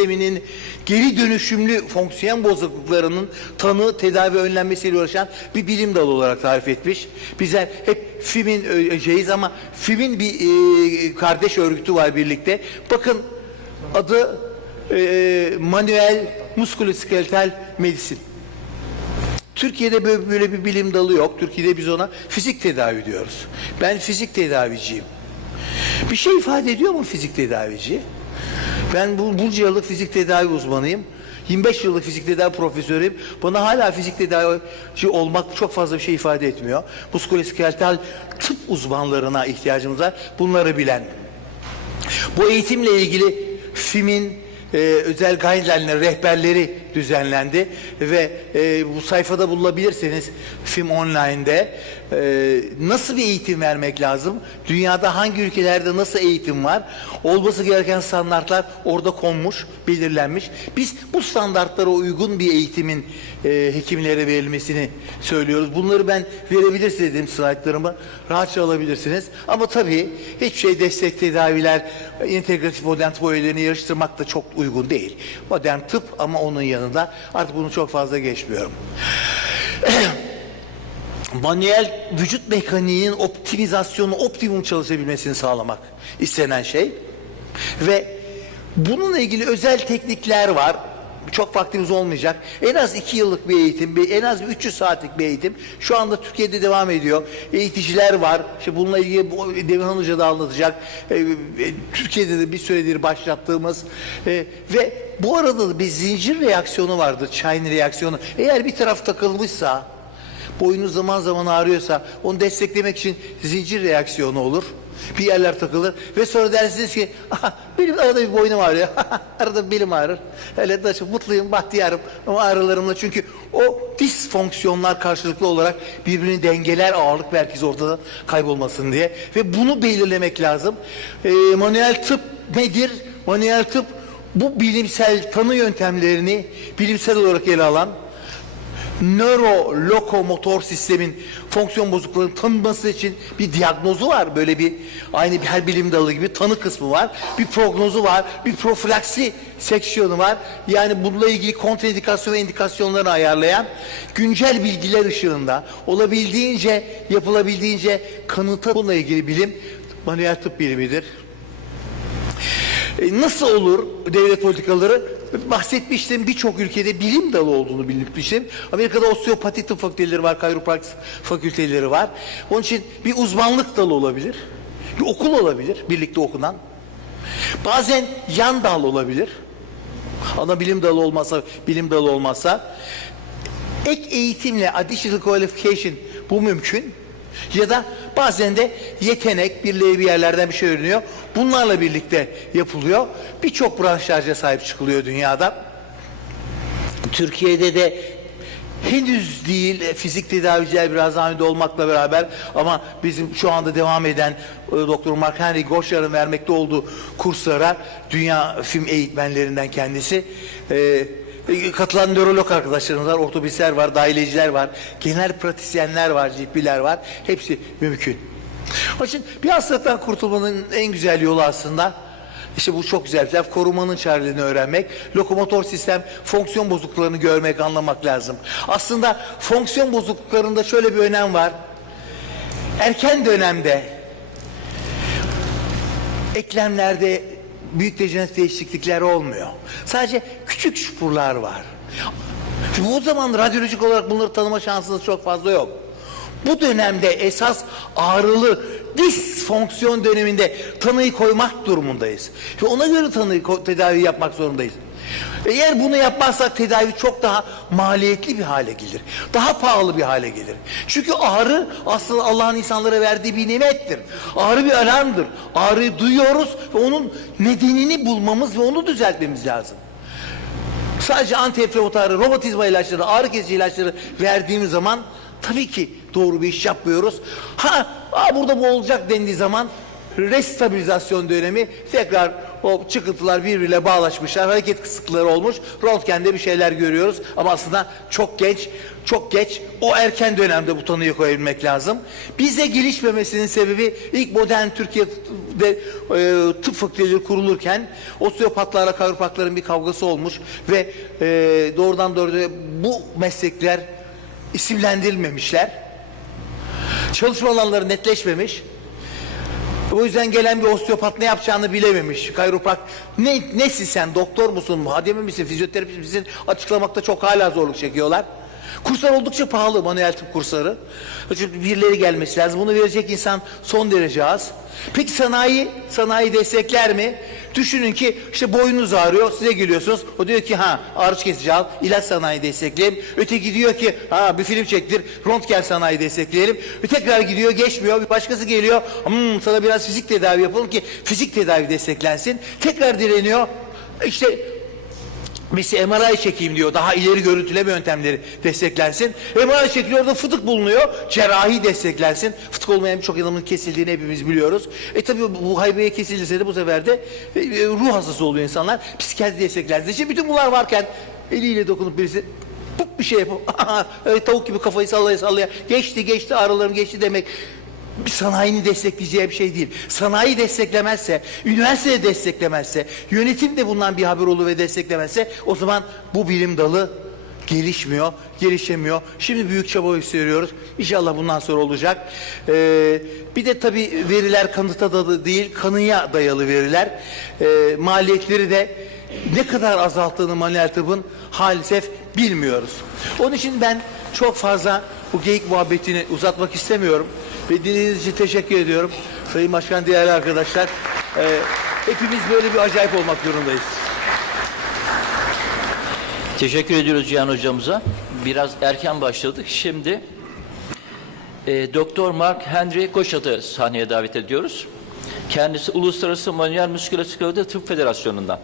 sisteminin geri dönüşümlü fonksiyon bozukluklarının tanı, tedavi, önlenmesiyle uğraşan bir bilim dalı olarak tarif etmiş. Bizler hep FİM'in öyleyiz ama FİM'in bir kardeş örgütü var birlikte. Bakın adı Manuel Muskuloskeletal Medicine. Türkiye'de böyle bir bilim dalı yok. Türkiye'de biz ona fizik tedavi diyoruz. Ben fizik tedaviciyim. Bir şey ifade ediyor mu fizik tedavici? Ben bunca yıllık fizik tedavi uzmanıyım. 25 yıllık fizik tedavi profesörüyüm. Bana hala fizik tedavici olmak çok fazla bir şey ifade etmiyor. Muskuloskeletal tıp uzmanlarına ihtiyacımız var. Bunları bilen. Bu eğitimle ilgili FİM'in özel guideline'leri, rehberleri düzenlendi ve bu sayfada bulabilirseniz FİM Online'de nasıl bir eğitim vermek lazım? Dünyada hangi ülkelerde nasıl eğitim var? Olması gereken standartlar orada konmuş, belirlenmiş. Biz bu standartlara uygun bir eğitimin hekimlere verilmesini söylüyoruz. Bunları ben verebilirsiniz dedim, slaytlarımı. Rahatça alabilirsiniz. Ama tabii hiçbir şey destek tedaviler, integratif modern tıp öğelerini yarıştırmak da çok uygun değil. Modern tıp ama onun yanında artık bunu çok fazla geçmiyorum. Manuel vücut mekaniğinin optimizasyonu, optimum çalışabilmesini sağlamak istenen şey. Ve bununla ilgili özel teknikler var. Çok vaktimiz olmayacak. En az 2 yıllık bir eğitim, en az 300 saatlik bir eğitim. Şu anda Türkiye'de devam ediyor. Eğiticiler var. İşte bununla ilgili Demirhan Hoca da anlatacak. Türkiye'de de bir süredir başlattığımız ve bu arada da bir zincir reaksiyonu vardır. Chain reaksiyonu. Eğer bir taraf takılmışsa, boynunuz zaman zaman ağrıyorsa onu desteklemek için zincir reaksiyonu olur. Bir yerler takılır ve sonra dersiniz ki benim arada bir boynum ağrıyor, arada belim ağrır. Öyle de çok mutluyum, bahtiyarım ama ağrılarımla, çünkü o disfonksiyonlar karşılıklı olarak birbirini dengeler, ağırlık merkezi ortada kaybolmasın diye ve bunu belirlemek lazım. Manuel tıp nedir? Manuel tıp bu bilimsel tanı yöntemlerini bilimsel olarak ele alan, nöro-lokomotor sistemin fonksiyon bozukluğunun tanınması için bir diagnozu var. Böyle bir aynı her bilim dalı gibi tanı kısmı var. Bir prognozu var. Bir profilaksi seksiyonu var. Yani bununla ilgili kontraindikasyon ve indikasyonlarını ayarlayan, güncel bilgiler ışığında olabildiğince, yapılabildiğince kanıta bununla ilgili bilim manuel tıp bilimidir. Nasıl olur devlet politikaları? Bahsetmiştim, birçok ülkede bilim dalı olduğunu bilmiştim. Amerika'da osteopati tıp fakülteleri var, kayropraktik fakülteleri var. Onun için bir uzmanlık dalı olabilir, bir okul olabilir, birlikte okunan. Bazen yan dal olabilir. Ana bilim dalı olmazsa, bilim dalı olmazsa. Ek eğitimle additional qualification bu mümkün. Ya da bazen de yetenek, birileri bir yerlerden bir şey öğreniyor. Bunlarla birlikte yapılıyor. Birçok branşlarca sahip çıkılıyor dünyada. Türkiye'de de henüz değil, fizik tedaviciler biraz zahmet olmakla beraber, ama bizim şu anda devam eden Dr. Mark Henry Goşar'ın vermekte olduğu kurslara dünya film eğitmenlerinden kendisi. Katılan nörolog arkadaşlarımız var, ortopedistler var, dahiliyeciler var, genel pratisyenler var, GP'ler var. Hepsi mümkün. Onun için bir hastalıktan kurtulmanın en güzel yolu aslında, işte bu çok güzel bir şey, korumanın çarelerini öğrenmek, lokomotor sistem fonksiyon bozukluklarını görmek, anlamak lazım. Aslında fonksiyon bozukluklarında şöyle bir önem var. Erken dönemde eklemlerde büyük dejeneratif değişiklikler olmuyor. Sadece küçük şupurlar var. Bu zaman radyolojik olarak bunları tanıma şansınız çok fazla yok. Bu dönemde esas ağrılı disfonksiyon döneminde tanıyı koymak durumundayız. Ve ona göre tedavi yapmak zorundayız. Eğer bunu yapmazsak tedavi çok daha maliyetli bir hale gelir. Daha pahalı bir hale gelir. Çünkü ağrı aslında Allah'ın insanlara verdiği bir nimettir. Ağrı bir alarmdır. Ağrıyı duyuyoruz ve onun nedenini bulmamız ve onu düzeltmemiz lazım. Sadece anti-inflamatuar, romatizma ilaçları, ağrı kesici ilaçları verdiğimiz zaman tabii ki doğru bir iş yapmıyoruz. Burada bu olacak dendiği zaman restabilizasyon dönemi, tekrar o çıkıntılar birbiriyle bağlaşmışlar, hareket kısıklıkları olmuş, röntgende bir şeyler görüyoruz ama aslında çok geç, o erken dönemde bu tanıyı koyabilmek lazım. Bizde gelişmemesinin sebebi ilk modern Türkiye'de tıp fakülteleri kurulurken osteopatlarla kayroprakların bir kavgası olmuş ve doğrudan doğruya bu meslekler isimlendirilmemişler. Çalışma alanları netleşmemiş. O yüzden gelen bir osteopat ne yapacağını bilememiş. Kayroprak nesin sen, doktor musun, hademe misin, fizyoterapist misin açıklamakta çok hala zorluk çekiyorlar. Kurslar oldukça pahalı, manuel tıp kursları. Çünkü birileri gelmesi lazım. Bunu verecek insan son derece az. Peki sanayi destekler mi? Düşünün ki işte boynunuz ağrıyor, size geliyorsunuz. O diyor ki ağrı kesici al, ilaç sanayi destekleyelim. Öteki diyor ki bir film çektir, röntgen sanayi destekleyelim. Tekrar gidiyor, geçmiyor. Bir başkası geliyor, sana biraz fizik tedavi yapalım ki fizik tedavi desteklensin. Tekrar direniyor. İşte mesela MRI çekeyim diyor. Daha ileri görüntüleme yöntemleri desteklensin. MRI çekiliyor, orada fıtık bulunuyor. Cerrahi desteklensin. Fıtık olmayan birçok adamın kesildiğini hepimiz biliyoruz. Tabi bu haybeye kesilirse de bu sefer de ruh hastası oluyor insanlar. Psikiyatri desteklensin. Şimdi bütün bunlar varken eliyle dokunup birisi bir şey yapıp tavuk gibi kafayı sallaya geçti ağrılarım geçti demek bir sanayinin destekleyeceği bir şey değil. Sanayi desteklemezse, üniversite desteklemezse, yönetim de bundan bir haber olur ve desteklemezse o zaman bu bilim dalı gelişmiyor, gelişemiyor. Şimdi büyük çaba gösteriyoruz. İnşallah bundan sonra olacak. Bir de tabii veriler kanıta dayalı değil, kanıya dayalı veriler. Maliyetleri de ne kadar azalttığını manuel tıbbın maalesef bilmiyoruz. Onun için ben çok fazla bu geyik muhabbetini uzatmak istemiyorum. Ve dinlediğiniz için teşekkür ediyorum. Sayın Başkan, değerli arkadaşlar. Hepimiz böyle bir acayip olmak zorundayız. Teşekkür ediyoruz Cihan hocamıza. Biraz erken başladık. Şimdi Doktor Mark Henry Koşat'ı sahneye davet ediyoruz. Kendisi Uluslararası Manuel Müskülaskleroloji Tıp Federasyonu'ndan.